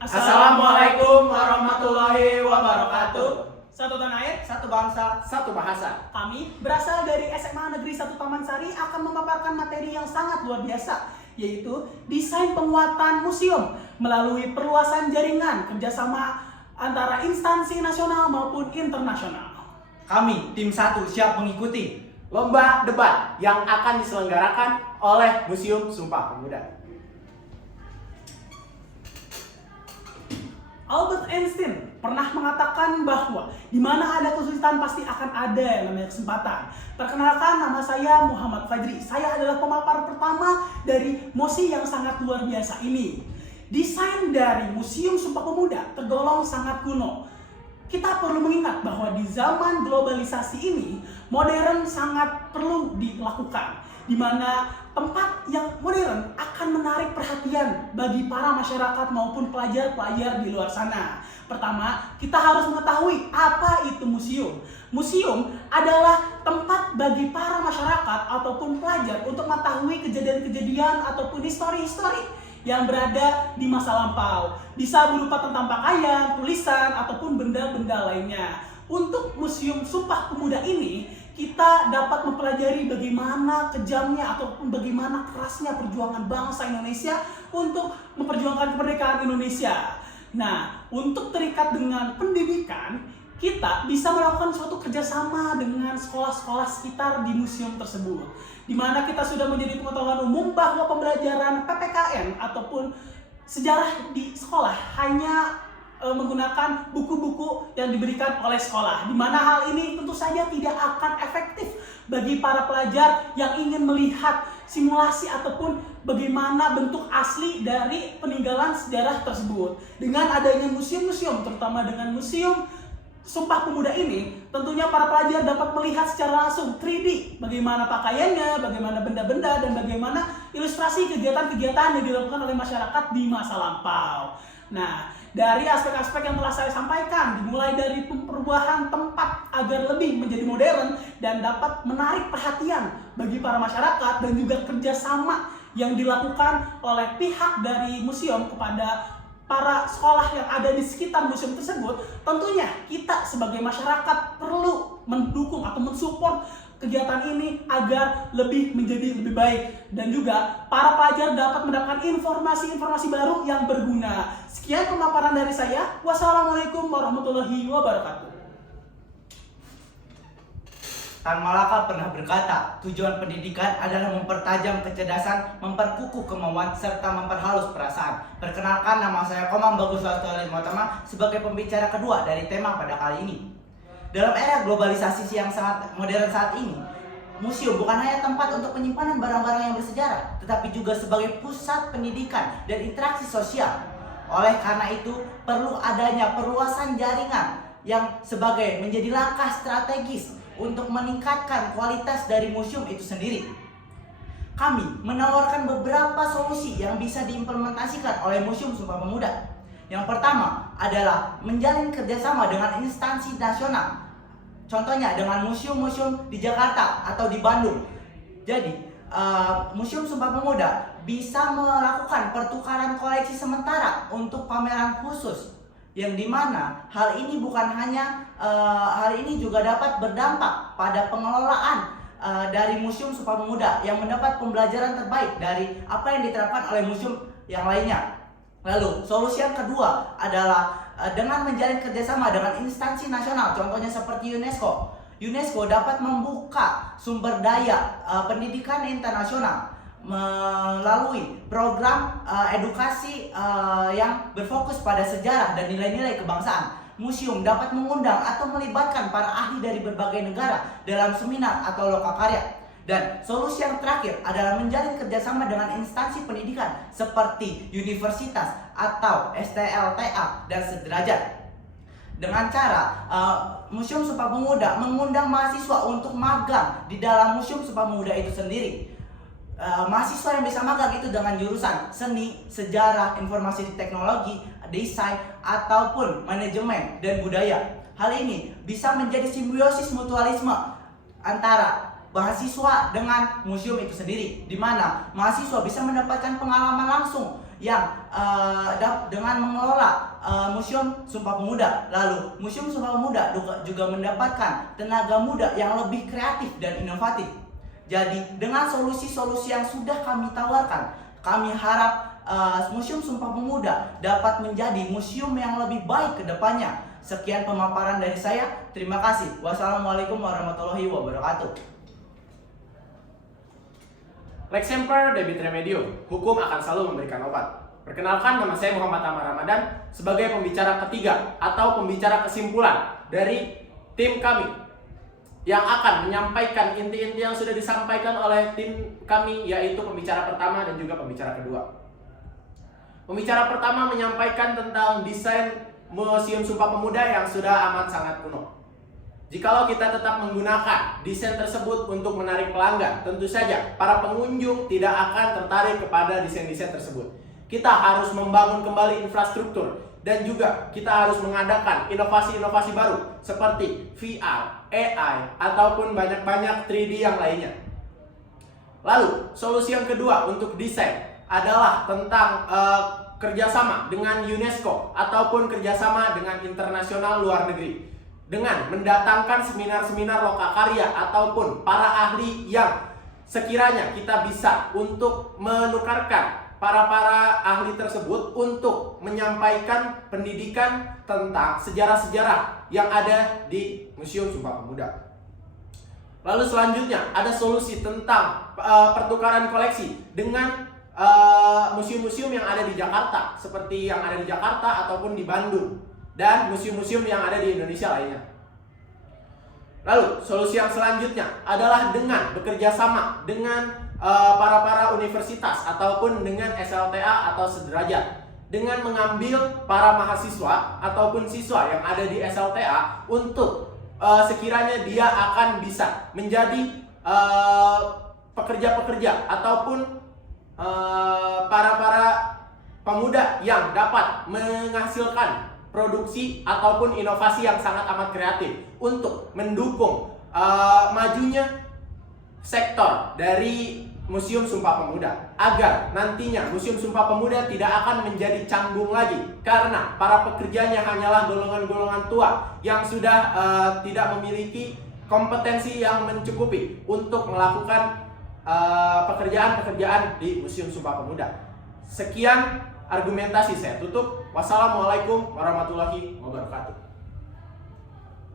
Assalamualaikum warahmatullahi wabarakatuh. Satu tanah air, Satu bangsa, satu bahasa. kami berasal dari SMA Negeri 1 Taman Sari akan memaparkan materi yang sangat luar biasa, yaitu desain penguatan museum melalui perluasan jaringan kerjasama antara instansi nasional maupun internasional. Kami, tim 1, siap mengikuti lomba debat yang akan diselenggarakan oleh Museum Sumpah Pemuda. Albert Einstein pernah mengatakan bahwa di mana ada kesulitan pasti akan ada yang namanya kesempatan. Perkenalkan, nama saya Muhammad Fajri. Saya adalah pemapar pertama dari MOSI yang sangat luar biasa ini. Desain dari Museum Sumpah Pemuda tergolong sangat kuno. Kita perlu mengingat bahwa di zaman globalisasi ini, modern sangat perlu dilakukan, di mana tempat yang modern akan menarik perhatian bagi para masyarakat maupun pelajar-pelajar di luar sana. Pertama, kita harus mengetahui apa itu museum. Museum adalah tempat bagi para masyarakat ataupun pelajar untuk mengetahui kejadian-kejadian ataupun histori-histori yang berada di masa lampau. Bisa berupa tentang pakaian, tulisan, ataupun benda-benda lainnya. Untuk Museum Sumpah Pemuda ini, kita dapat mempelajari bagaimana kejamnya ataupun bagaimana kerasnya perjuangan bangsa Indonesia untuk memperjuangkan kemerdekaan Indonesia. Nah, untuk terikat dengan pendidikan, kita bisa melakukan suatu kerjasama dengan sekolah-sekolah sekitar di museum tersebut, di mana kita sudah menjadi pengetahuan umum bahwa pembelajaran PPKN ataupun sejarah di sekolah hanya menggunakan buku-buku yang diberikan oleh sekolah, di mana hal ini tentu saja tidak akan efektif bagi para pelajar yang ingin melihat simulasi ataupun bagaimana bentuk asli dari peninggalan sejarah tersebut. Dengan adanya museum-museum, terutama dengan Museum Sumpah Pemuda ini, tentunya para pelajar dapat melihat secara langsung 3D bagaimana pakaiannya, bagaimana benda-benda, dan bagaimana ilustrasi kegiatan-kegiatan yang dilakukan oleh masyarakat di masa lampau. Nah, dari aspek-aspek yang telah saya sampaikan, dimulai dari perubahan tempat agar lebih menjadi modern dan dapat menarik perhatian bagi para masyarakat, dan juga kerjasama yang dilakukan oleh pihak dari museum kepada para sekolah yang ada di sekitar museum tersebut. Tentunya kita sebagai masyarakat perlu mendukung atau mensupport kegiatan ini agar menjadi lebih baik, dan juga para pelajar dapat mendapatkan informasi-informasi baru yang berguna. Sekian pemaparan dari saya. Wassalamualaikum warahmatullahi wabarakatuh. Tan Malaka pernah berkata, tujuan pendidikan adalah mempertajam kecerdasan, memperkukuh kemauan, serta memperhalus perasaan. Perkenalkan, nama saya Komang Bagus Wastolimotama sebagai pembicara kedua dari tema pada kali ini. Dalam era globalisasi yang sangat modern saat ini, museum bukan hanya tempat untuk penyimpanan barang-barang yang bersejarah, tetapi juga sebagai pusat pendidikan dan interaksi sosial. Oleh karena itu, perlu adanya perluasan jaringan yang sebagai menjadi langkah strategis untuk meningkatkan kualitas dari museum itu sendiri. Kami menawarkan beberapa solusi yang bisa diimplementasikan oleh Museum Sumpah Pemuda. Yang pertama adalah menjalin kerjasama dengan instansi nasional. Contohnya dengan museum-museum di Jakarta atau di Bandung. Jadi, Museum Sumpah Pemuda bisa melakukan pertukaran koleksi sementara untuk pameran khusus, yang dimana hal ini juga dapat berdampak pada pengelolaan dari Museum Sumpah Pemuda yang mendapat pembelajaran terbaik dari apa yang diterapkan oleh museum yang lainnya. Lalu, solusi yang kedua adalah dengan menjalin kerjasama dengan instansi nasional, contohnya seperti UNESCO. UNESCO dapat membuka sumber daya pendidikan internasional melalui program edukasi yang berfokus pada sejarah dan nilai-nilai kebangsaan. Museum dapat mengundang atau melibatkan para ahli dari berbagai negara dalam seminar atau lokakarya. Dan solusi yang terakhir adalah menjalin kerjasama dengan instansi pendidikan seperti universitas atau STLTA dan sederajat. Dengan cara Museum Sumpah Pemuda mengundang mahasiswa untuk magang di dalam Museum Sumpah Pemuda itu sendiri. Mahasiswa yang bisa magang itu dengan jurusan seni, sejarah, informasi teknologi, desain, ataupun manajemen dan budaya. Hal ini bisa menjadi simbiosis mutualisme antara mahasiswa dengan museum itu sendiri, di mana mahasiswa bisa mendapatkan pengalaman langsung yang dengan mengelola Museum Sumpah Pemuda. Lalu Museum Sumpah Pemuda juga mendapatkan tenaga muda yang lebih kreatif dan inovatif. Jadi dengan solusi-solusi yang sudah kami tawarkan, kami harap Museum Sumpah Pemuda dapat menjadi museum yang lebih baik ke depannya. Sekian pemaparan dari saya. Terima kasih. Wassalamualaikum warahmatullahi wabarakatuh. Lex semper debit remedium, hukum akan selalu memberikan obat. Perkenalkan, nama saya Muhammad Amar Ramadan sebagai pembicara ketiga atau pembicara kesimpulan dari tim kami yang akan menyampaikan inti-inti yang sudah disampaikan oleh tim kami, yaitu pembicara pertama dan juga pembicara kedua. Pembicara pertama menyampaikan tentang desain Museum Sumpah Pemuda yang sudah amat sangat kuno. Jikalau kita tetap menggunakan desain tersebut untuk menarik pelanggan, tentu saja para pengunjung tidak akan tertarik kepada desain-desain tersebut. Kita harus membangun kembali infrastruktur dan juga kita harus mengadakan inovasi-inovasi baru seperti VR, AI, ataupun banyak-banyak 3D yang lainnya. Lalu, solusi yang kedua untuk desain adalah tentang kerjasama dengan UNESCO ataupun kerjasama dengan internasional luar negeri dengan mendatangkan seminar-seminar lokakarya ataupun para ahli yang sekiranya kita bisa untuk menukarkan para ahli tersebut untuk menyampaikan pendidikan tentang sejarah-sejarah yang ada di Museum Sumpah Pemuda. Lalu selanjutnya ada solusi tentang pertukaran koleksi dengan museum-museum yang ada di Jakarta, seperti yang ada di Jakarta ataupun di Bandung, dan museum-museum yang ada di Indonesia lainnya. Lalu solusi yang selanjutnya adalah dengan bekerja sama dengan para universitas ataupun dengan SLTA atau sederajat, dengan mengambil para mahasiswa ataupun siswa yang ada di SLTA untuk sekiranya dia akan bisa menjadi pekerja-pekerja ataupun para pemuda yang dapat menghasilkan produksi ataupun inovasi yang sangat amat kreatif untuk mendukung majunya sektor dari Museum Sumpah Pemuda, agar nantinya Museum Sumpah Pemuda tidak akan menjadi canggung lagi karena para pekerjanya hanyalah golongan-golongan tua yang sudah tidak memiliki kompetensi yang mencukupi untuk melakukan pekerjaan-pekerjaan di Museum Sumpah Pemuda. Sekian argumentasi saya tutup. Wassalamualaikum warahmatullahi wabarakatuh.